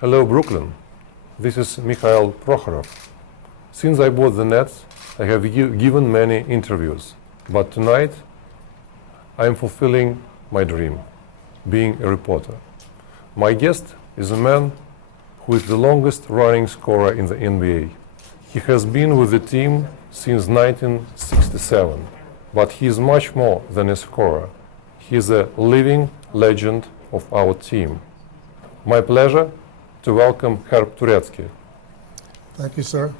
Hello, Brooklyn. This is Mikhail Prokhorov. Since I bought the Nets, I have given many interviews. But tonight, I am fulfilling my dream, being a reporter. My guest is a man who is the longest running scorer in the NBA. He has been with the team since 1967, but he is much more than a scorer. He is a living legend of our team. My pleasure to welcome Herb Turetzky. Thank you, sir.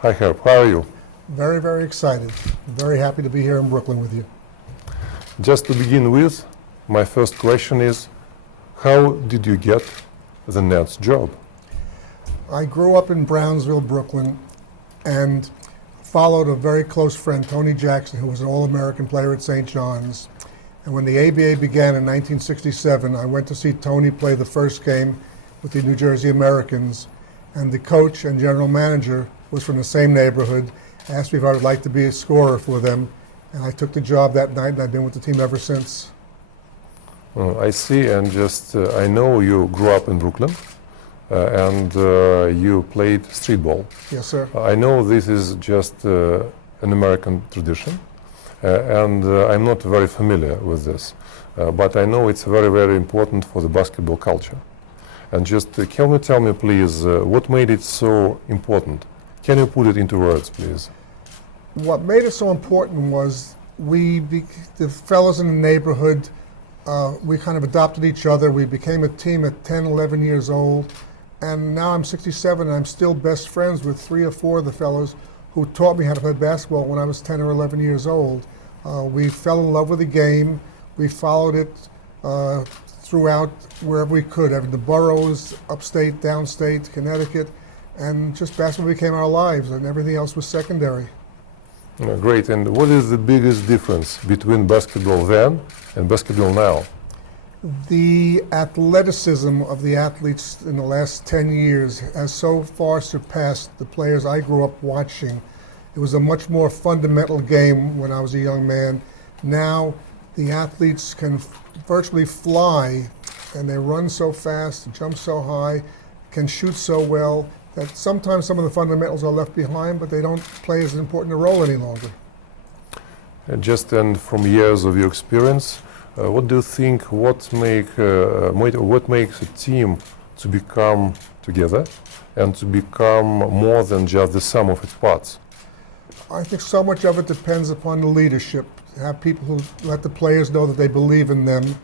Hi, Herb. How are you? Very, very excited. Very happy to be here in Brooklyn with you. Just to begin with, my first question is, how did you get the Nets job? I grew up in Brownsville, Brooklyn, and followed a very close friend, Tony Jackson, who was an All-American player at St. John's. And when the ABA began in 1967, I went to see Tony play the first game with the New Jersey Americans, and the coach and general manager was from the same neighborhood, asked me if I would like to be a scorer for them, and I took the job that night, and I've been with the team ever since. I see, and just I know you grew up in Brooklyn, and you played street ball. Yes, sir. I know this is just an American tradition, and I'm not very familiar with this, but I know it's very, very important for the basketball culture. And just can you tell me, please, what made it so important? Can you put it into words, please? What made it so important was the fellows in the neighborhood, we kind of adopted each other. We became a team at 10, 11 years old. And now I'm 67 and I'm still best friends with 3 or 4 of the fellows who taught me how to play basketball when I was 10 or 11 years old. We fell in love with the game. We followed it throughout wherever we could, the boroughs, upstate, downstate, Connecticut, and just basketball became our lives and everything else was secondary. Great, and what is the biggest difference between basketball then and basketball now? The athleticism of the athletes in the last 10 years has so far surpassed the players I grew up watching. It was a much more fundamental game when I was a young man. Now the athletes can virtually fly, and they run so fast, jump so high, can shoot so well, that sometimes some of the fundamentals are left behind, but they don't play as important a role any longer. And from years of your experience, what do you think, what makes a team to become together and to become more than just the sum of its parts? I think so much of it depends upon the leadership. Have people who let the players know that they believe in them,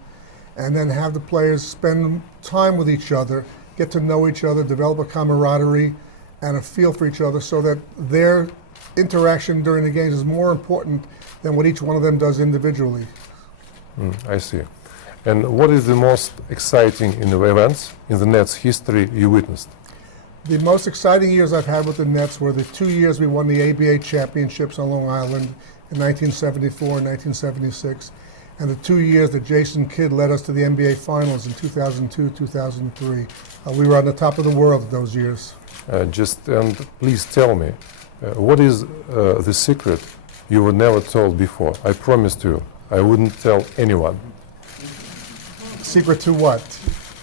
and then have the players spend time with each other, get to know each other, develop a camaraderie and a feel for each other so that their interaction during the games is more important than what each one of them does individually. I see. And what is the most exciting in the events in the Nets history you witnessed? The most exciting years I've had with the Nets were the 2 years we won the ABA championships on Long Island in 1974 and 1976, and the 2 years that Jason Kidd led us to the NBA Finals in 2002, 2003. We were on the top of the world those years. And please tell me, what is the secret you were never told before? I promised you I wouldn't tell anyone. Secret to what?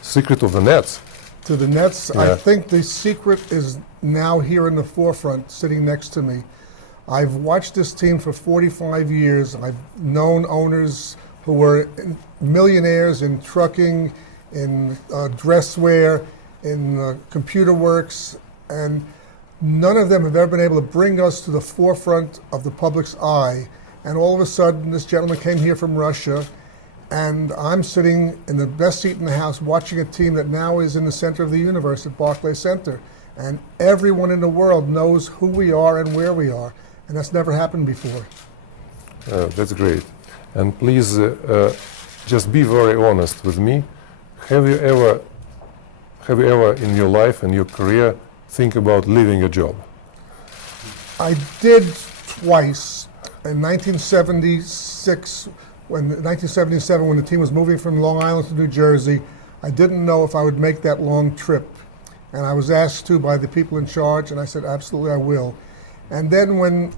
Secret of the Nets. To the Nets, Yeah. I think the secret is now here in the forefront, sitting next to me. I've watched this team for 45 years. I've known owners who were millionaires in trucking, in dresswear, in computer works, and none of them have ever been able to bring us to the forefront of the public's eye. And all of a sudden, this gentleman came here from Russia, and I'm sitting in the best seat in the house watching a team that now is in the center of the universe at Barclays Center. And everyone in the world knows who we are and where we are. And that's never happened before. That's great. And please, just be very honest with me. Have you ever in your life and your career think about leaving a job? I did twice. In 1977, when the team was moving from Long Island to New Jersey, I didn't know if I would make that long trip. And I was asked to by the people in charge, and I said, absolutely, I will. And then when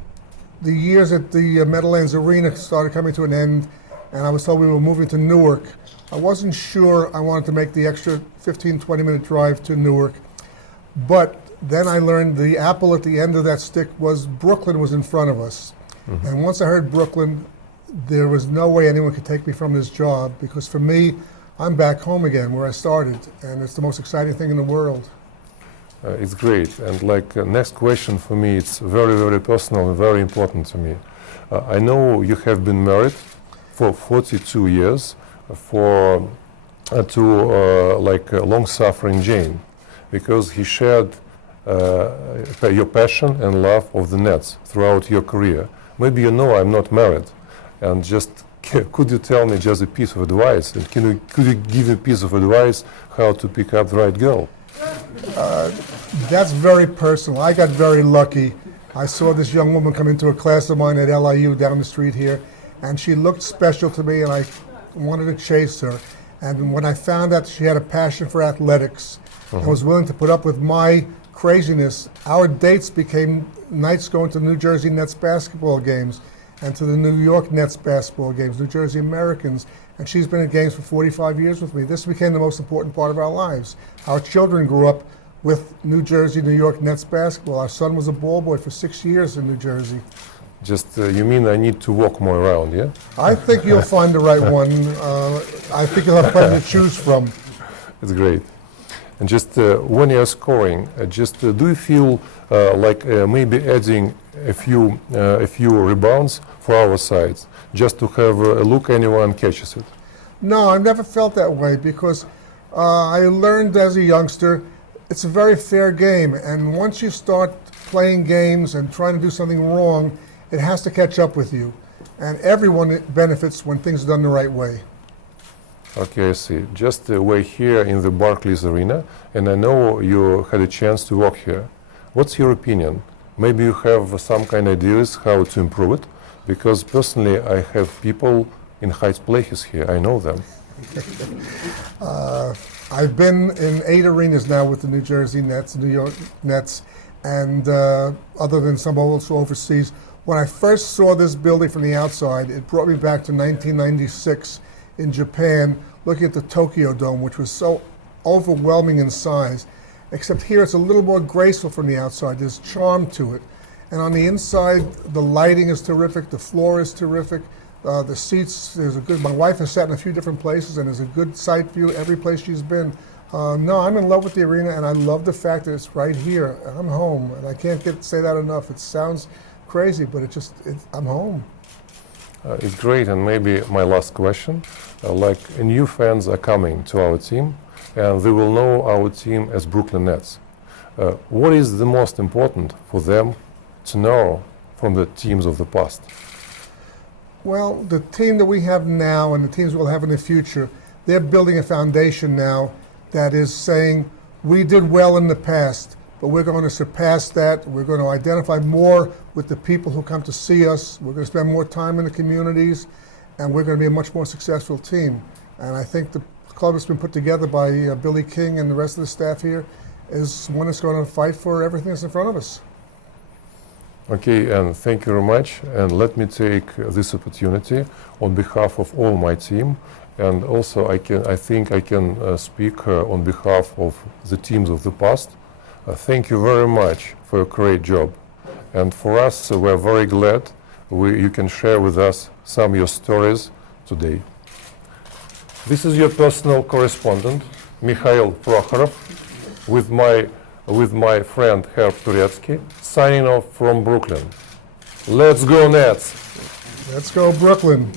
the years at the Meadowlands Arena started coming to an end, and I was told we were moving to Newark. I wasn't sure I wanted to make the extra 15, 20-minute drive to Newark, but then I learned the apple at the end of that stick was Brooklyn was in front of us. And once I heard Brooklyn, there was no way anyone could take me from this job, because for me, I'm back home again where I started, and it's the most exciting thing in the world. It's great. And next question for me, it's very, very personal and very important to me. I know you have been married for 42 years to long-suffering Jane, because he shared your passion and love of the Nets throughout your career. Maybe you know I'm not married, and just could you tell me just a piece of advice? And could you give a piece of advice how to pick up the right girl? That's very personal. I got very lucky. I saw this young woman come into a class of mine at LIU down the street here, and she looked special to me, and I wanted to chase her. And when I found out she had a passion for athletics and was willing to put up with my craziness, our dates became nights going to New Jersey Nets basketball games and to the New York Nets basketball games, New Jersey Americans. And she's been at games for 45 years with me. This became the most important part of our lives. Our children grew up with New Jersey, New York Nets basketball. Our son was a ball boy for 6 years in New Jersey. Just, you mean I need to walk more around, yeah? I think you'll find the right one. I think you'll have plenty to choose from. It's great. And just when you're scoring, do you feel maybe adding a few rebounds for our sides, just to have a look anyone catches it? No, I've never felt that way, because I learned as a youngster it's a very fair game, and once you start playing games and trying to do something wrong, it has to catch up with you, and everyone benefits when things are done the right way. Okay, I see. Just we're here in the Barclays Arena, and I know you had a chance to walk here. What's your opinion? Maybe you have some kind of ideas how to improve it? Because personally, I have people in high places here. I know them. I've been in 8 arenas now with the New Jersey Nets, New York Nets, and other than some also overseas. When I first saw this building from the outside, it brought me back to 1996 in Japan, looking at the Tokyo Dome, which was so overwhelming in size. Except here it's a little more graceful from the outside. There's charm to it. And on the inside, the lighting is terrific, the floor is terrific, the seats, my wife has sat in a few different places, and there's a good sight view every place she's been. No, I'm in love with the arena, and I love the fact that it's right here. I'm home, and I can't say that enough. It sounds crazy, but I'm home. It's great, and maybe my last question, new fans are coming to our team, and they will know our team as Brooklyn Nets. What is the most important for them to know from the teams of the past? Well, the team that we have now and the teams we'll have in the future, they're building a foundation now that is saying, we did well in the past, but we're going to surpass that. We're going to identify more with the people who come to see us. We're going to spend more time in the communities, and we're going to be a much more successful team. And I think the club that's been put together by Billy King and the rest of the staff here is one that's going to fight for everything that's in front of us. Okay, and thank you very much. And let me take this opportunity on behalf of all my team, and also I think I can speak on behalf of the teams of the past. Thank you very much for a great job. And for us, we're very glad you can share with us some of your stories today. This is your personal correspondent, Mikhail Prokhorov, with my friend Herb Turetzky, signing off from Brooklyn. Let's go Nets! Let's go Brooklyn!